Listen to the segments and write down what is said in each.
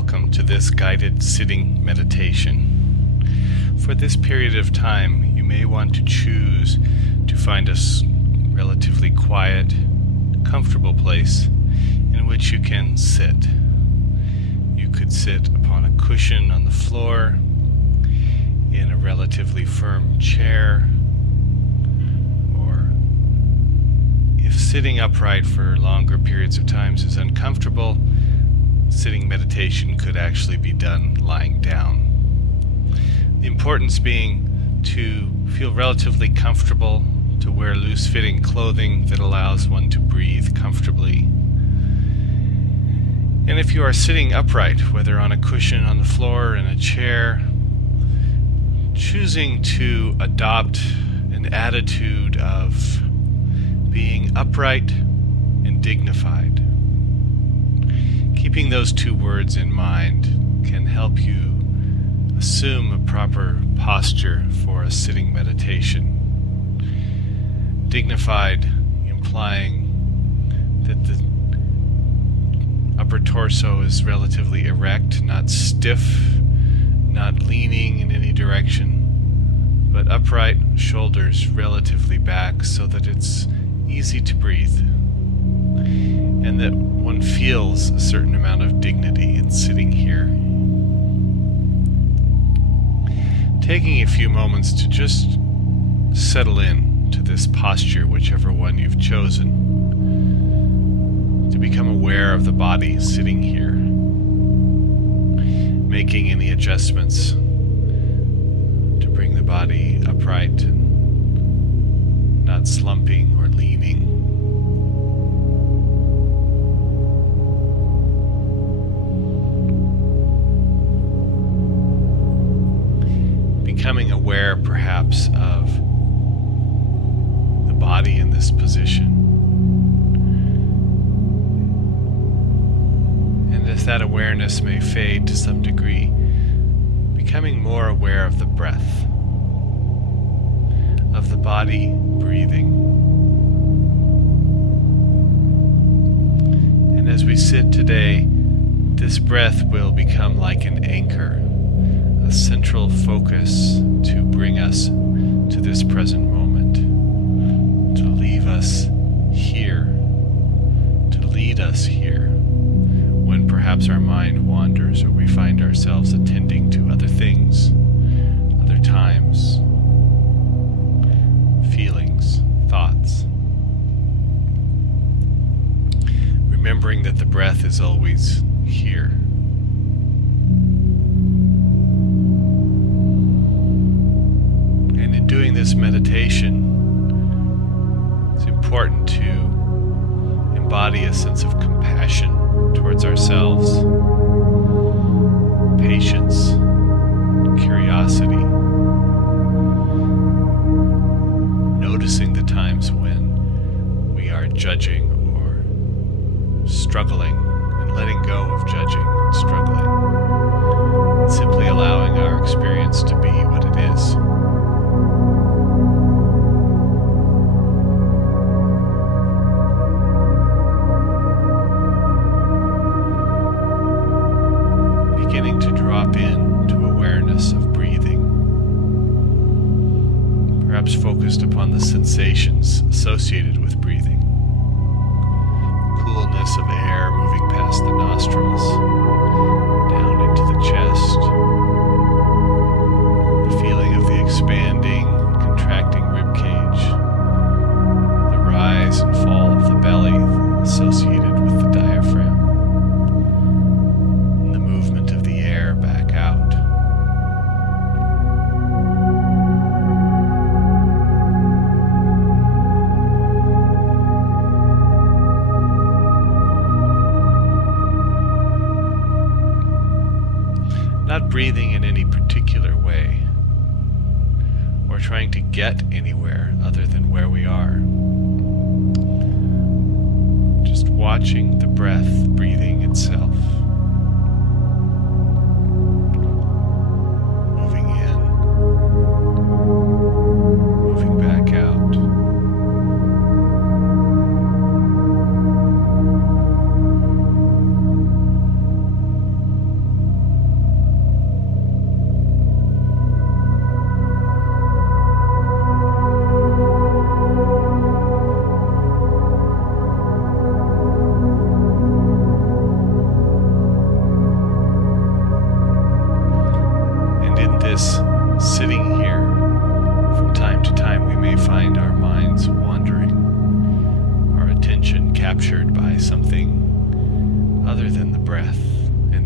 welcome to this guided sitting meditation. For this period of time, you may want to choose to find a relatively quiet, comfortable place in which you can sit. You could sit upon a cushion on the floor, in a relatively firm chair, or if sitting upright for longer periods of time is uncomfortable, sitting meditation could actually be done lying down. The importance being to feel relatively comfortable, to wear loose-fitting clothing that allows one to breathe comfortably. And if you are sitting upright, whether on a cushion on the floor or in a chair, choosing to adopt an attitude of being upright and dignified. Keeping those two words in mind can help you assume a proper posture for a sitting meditation. Dignified, implying that the upper torso is relatively erect, not stiff, not leaning in any direction, but upright, shoulders relatively back so that it's easy to breathe, and that one feels a certain amount of dignity in sitting here. Taking a few moments to just settle in to this posture, whichever one you've chosen, to become aware of the body sitting here, making any adjustments to bring the body upright and not slumping or leaning. Becoming aware perhaps of the body in this position. And as that awareness may fade to some degree, becoming more aware of the breath, of the body breathing. And as we sit today, this breath will become like an anchor, a central focus to bring us to this present moment, to leave us here, to lead us here when perhaps our mind wanders or we find ourselves attending to other things, other times, feelings, thoughts. Remembering that the breath is always here. And in doing this meditation, it's important to embody a sense of compassion towards ourselves, patience, curiosity, noticing the times when we are judging or struggling and letting go of judging and struggling, and simply allowing our experience to be what it is. Beginning to drop into awareness of breathing, perhaps focused upon the sensations associated with breathing. Coolness of air moving past the nostrils, down into the chest, the feeling of the expanding, contracting rib cage, the rise and fall of the belly associated with the diaphragm, and the movement of the air back out. Not breathing in any particular way, or trying to get anywhere other than where we are. Just watching the breath breathing itself. Moving in, moving back out.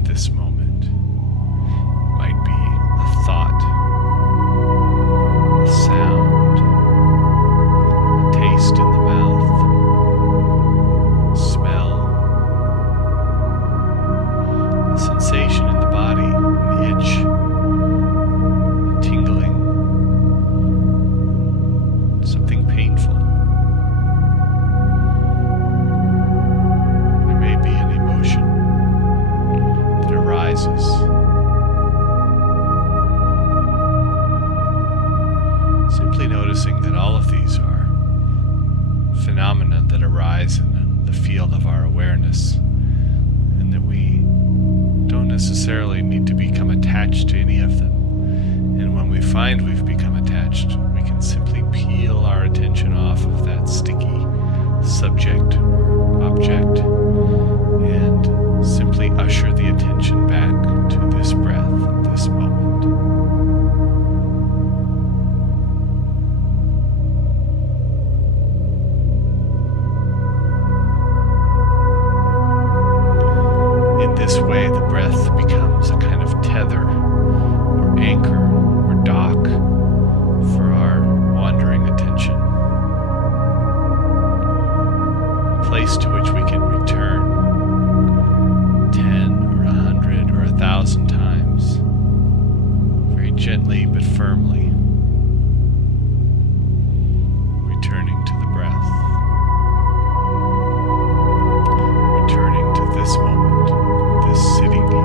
this moment. It might be a thought, a sound, a taste in the mouth, a smell, a sensation in the body, an itch, a tingling, something painful. There may be an emotion that arises. Simply noticing that all of these are phenomena that arise in the field of our awareness, and that we don't necessarily need to become attached to any of them. And when we find we've become attached, we can simply peel our attention off of that sticky subject or object and simply usher the attention back to this breath, this moment. In this way, the breath becomes a kind of tether or anchor or dock for our wandering attention, a place to which we can return 10 or 100 or 1,000 times, very gently but firmly, returning to the breath, returning to this moment, this sitting here.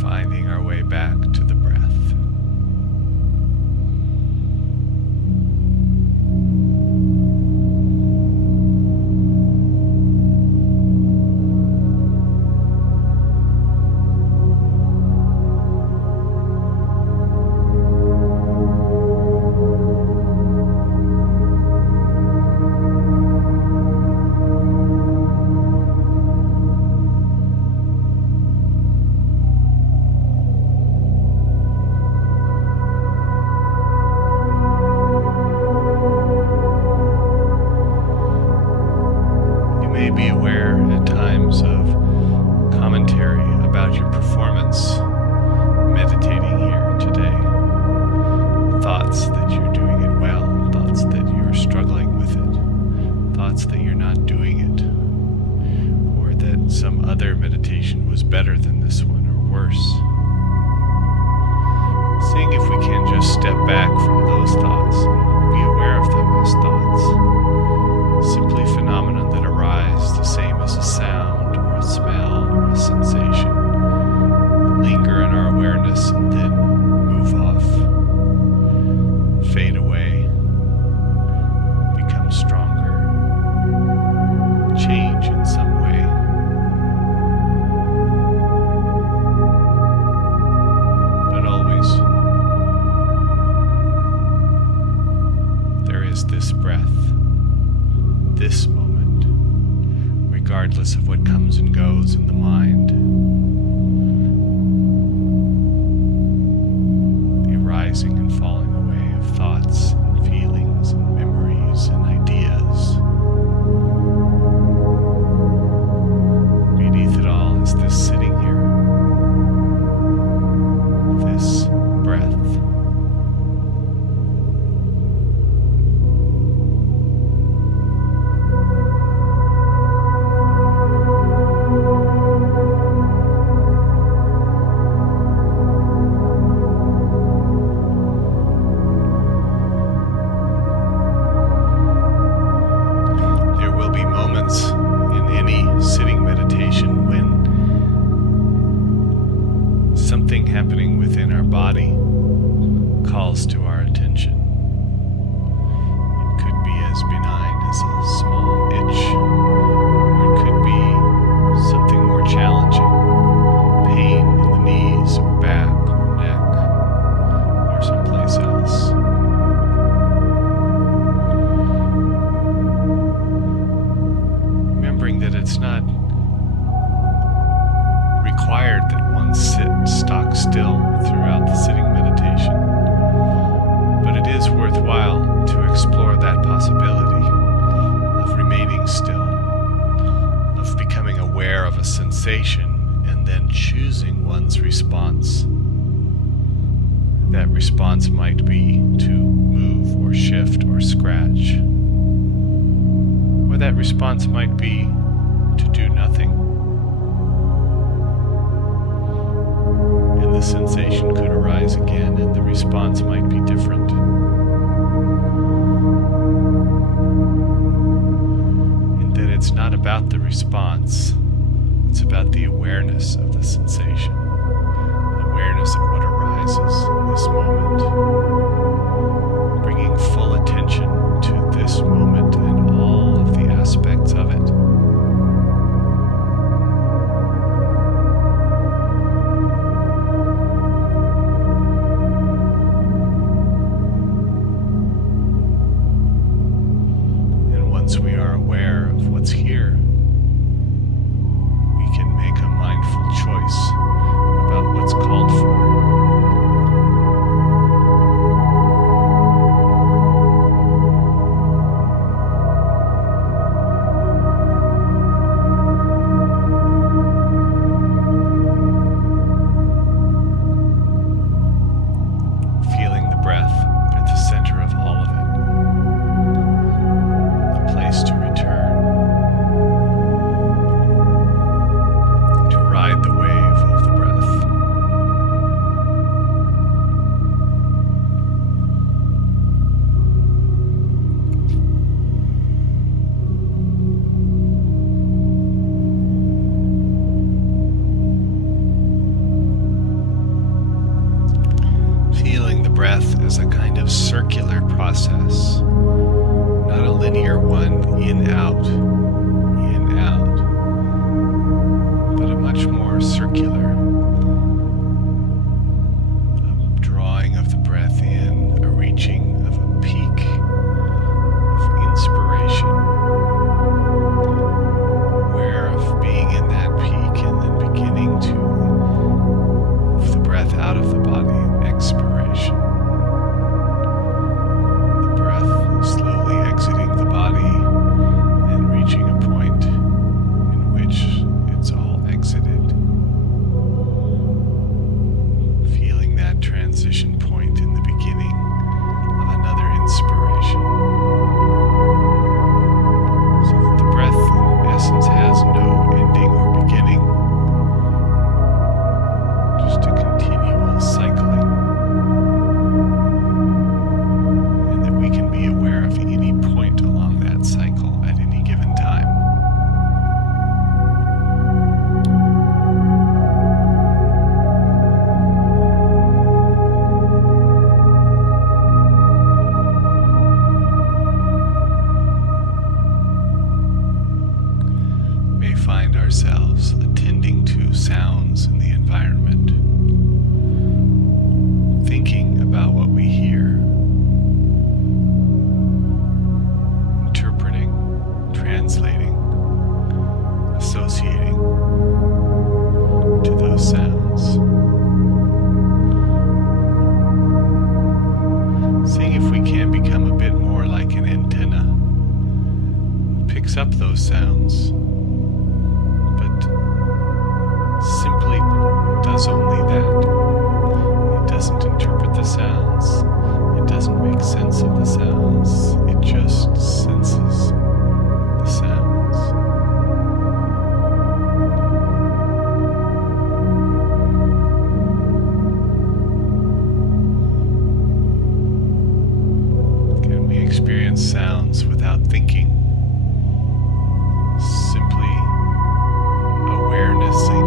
Finding our way back to the breath. You may be aware at times of commentary about your performance meditating here today. Thoughts that you're doing it well, thoughts that you're struggling with it, thoughts that you're not doing it, or that some other meditation was better than this one or worse. Seeing if we can just step back from those thoughts and be aware of them as thoughts, simply phenomena that arise the same as a sound or a smell or a sensation, linger in our awareness and then move off, fade away, become stronger, change in some way. But always, there is this breath, this moment, regardless of what comes and goes in the mind, the arising and falling away of thoughts and feelings and memories and ideas. Beneath it all is this sitting here, this breath. Something happening within our body calls to our attention. It could be as benign as a small itch, or it could be something more challenging, pain in the knees or back or response. That response might be to move or shift or scratch. Or that response might be to do nothing. And the sensation could arise again, and the response might be different. And that it's not about the response, it's about the awareness of the sensation, awareness of what arises in this moment, bringing full attention to this moment and all of the aspects of it. And once we are aware of what's here, we can make a mindful choice about what's called for. Feeling the breath at the center of all of it, a place to return, to ride the wave of the breath. Feeling the breath as a kind of circular process, not a linear one, in, out, but a much more circular, a drawing of the breath in, a reaching of a peak of inspiration, aware of being in that peak and then beginning to move the breath out of the body, expiration. The breath slowly exiting the body and reaching a point in which it's all exited. Feeling that transition point in the beginning of another inspiration. So that the breath in essence has no ending or beginning. Just a continual cycling. And that we can be aware of any point along that cycle at any given time. May find ourselves attending to sounds in the environment, thinking about what we hear, interpreting, translating, associating to those sounds. Seeing if we can become a bit more like an antenna, picks up those sounds, but simply does only that. It doesn't interpret the sounds. It doesn't make sense of the sounds. It just senses the sounds. Can we experience sounds without thinking? Simply awarenessing.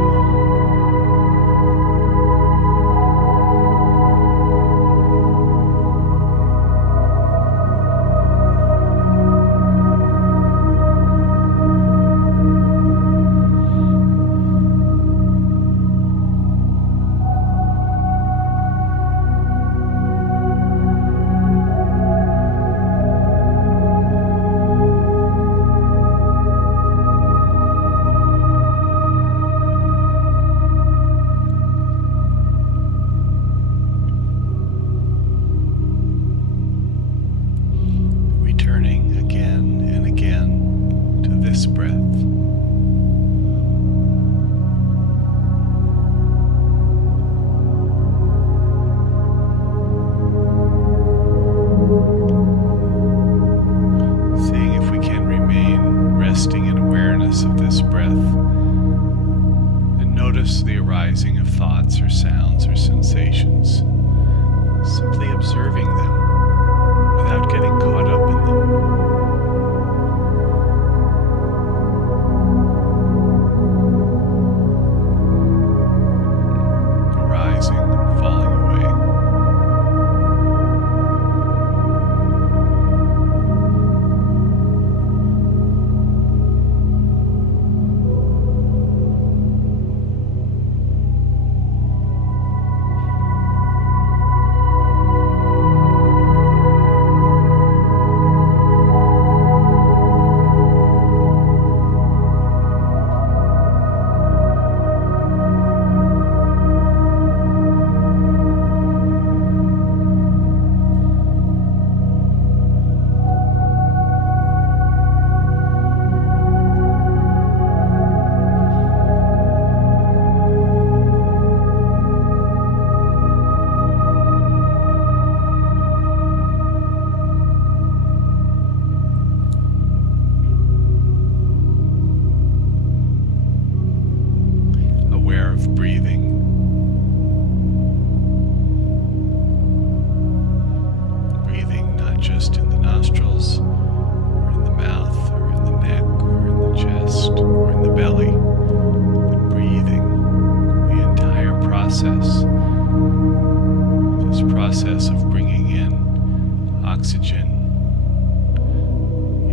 this process of bringing in oxygen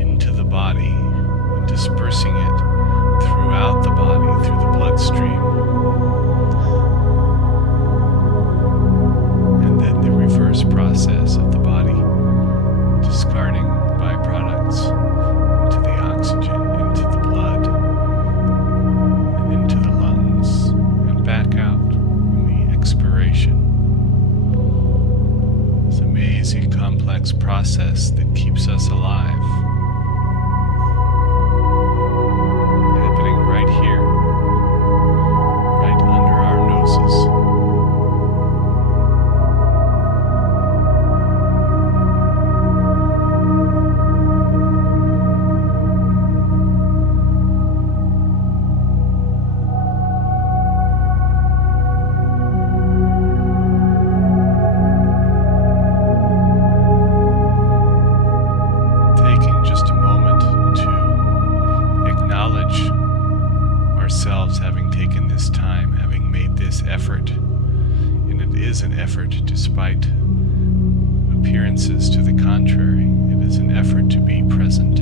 into the body and dispersing it throughout the body, through the bloodstream. And then the reverse process of the body discarding byproducts into the oxygen, into the blood, and into the lungs, and back out in the expiration. This amazing complex process that keeps us alive. Happening right here, right under our noses. Taking just a moment to acknowledge ourselves having taken this time, having made this effort. And it is an effort despite appearances to the contrary. It is an effort to be present.